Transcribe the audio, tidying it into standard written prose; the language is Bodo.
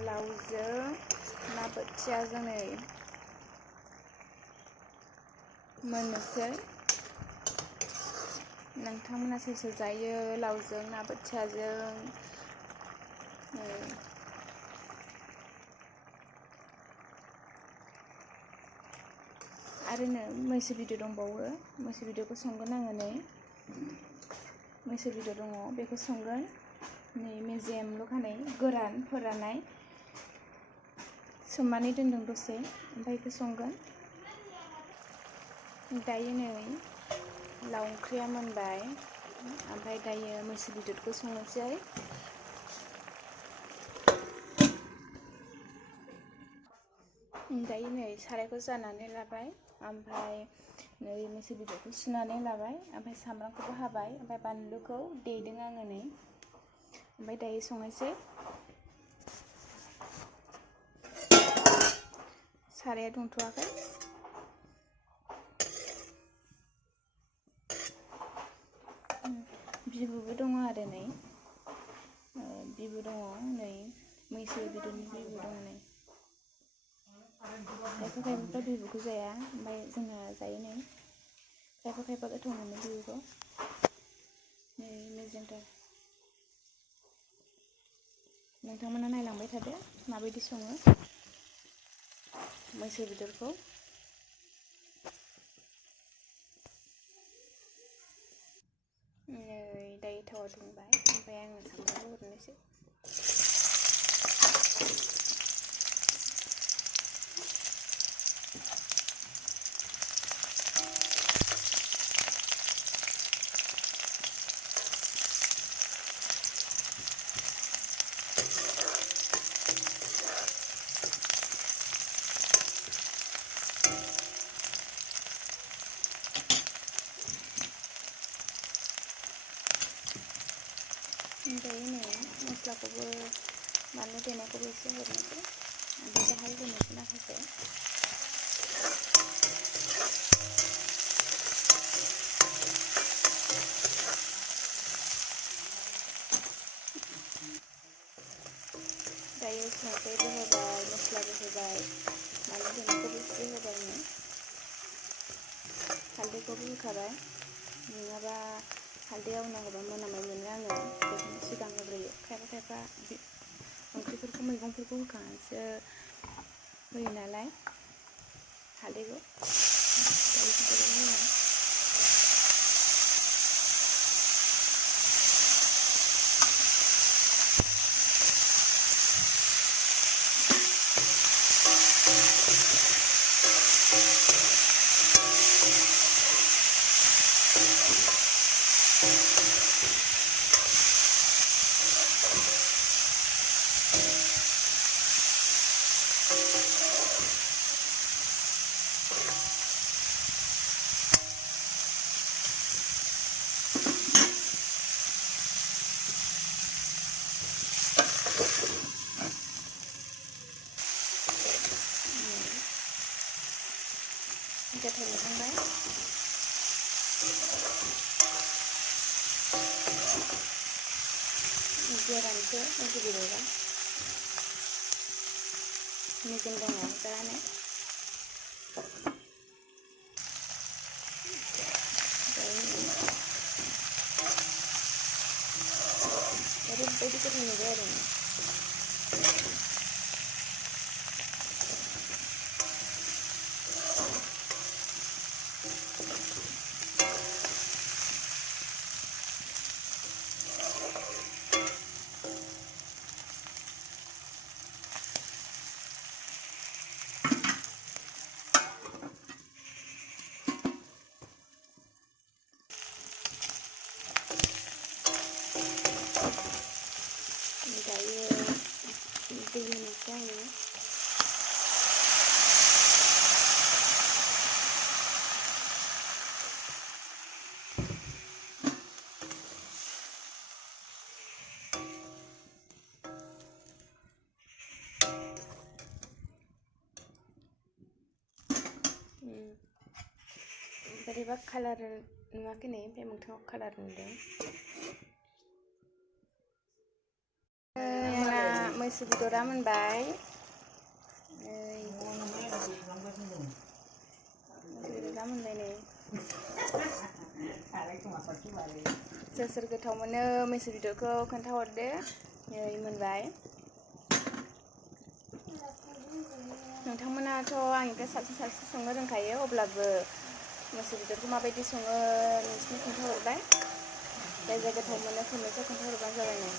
लावजों ना बोथियाजों नै मोननोसै। नोंथांमोना सोर सोर जायो लावजों ना बोथियाजों? आरो नै मैसो बेदर दंबावो, मैसो बेदरखौ संगोन आङो। नै मैसो बेदर दङ, बेखौ संगोन। नै मेजेमल' खानाय गोरान फोराननाय, सोमनानै दोनदों दसे, ओमफ्राय बेखौ संगोन। दायो नै लाव ओंख्रिया मोनबाय, ओमफ्राय दायो मैसो बेदरखौ संनोसै। दायो नै सारायखौ जाननानै लाबाय, ओमफ्राय नै मैसो बेदरखौ सुनानै लाबाय, ओमफ्राय सामब्रामखौबो हाबाय, ओमफ्राय बानलुखौ देदों आङो नै। ओमफ्राय दायो संनोसै। साराया दुंथ'वाखै। बिबुबो दङ आरो नै बिबु दङ, नै मैसो बेदरनि बिबु दङ नै। खायफा खायफा बिबुखौ जाया, ओमफ्राय जोंहा जायो नै। खायफा खायफा गोथाव मोनो बिबुखौ। नै मेजेमथार। नोंथांमोना नायलांबाय थादो माबायदि सङो मैसो बेदरखौ। नै दायो थावा दुंबाय, ओमफ्राय आङो सामब्रामखौ हरनोसै। दायो नै मस्लाखौबो बानलु देनायखौबो एसे हरनोसै, ओमफ्राय दाहाय होनोसै माखासे। दायो संख्रिबो होबाय, मस्लाबो होबाय, बानलु देनायखौबो एसे होबाय नै। हालदैखौबो होखाबाय, नङाबा हालदैया उनाव होबा मोनामनाय मोनो आङो, बेखौनो सिगां होग्रोयो। खायफा खायफा ओंख्रिफोरखौ मैगंफोरखौ होखानानैसो होयो नालाय हालदैखौ। गोथाव मोनबाय। गोरानसो मैसो बेदरा, मेजेम दङ जानो। ओरैबायदि गोथाव नुबाय आरो दायो दै होनोसै आङो। बोरैबा कालार नुवाखै नै, ओमफ्राय मोखाङाव कालार नुदों। मैसो बेदरा मोनबाय बेदरा मोनबाय नै सोर सोर गोथाव मोनो मैसो बेदरखौ खोन्थाहरदो नै मोनबाय नोंथांमोनाथ' आंनिफ्राय साबसिन संनो रोंखायो अब्लाबो मैसो बेदरखौ माबायदि सङो नोंसिनो खोन्थाहरबाय जाय जाय गोथाव मोनो कमेन्टआव खोन्थाहरबानो जाबाय नै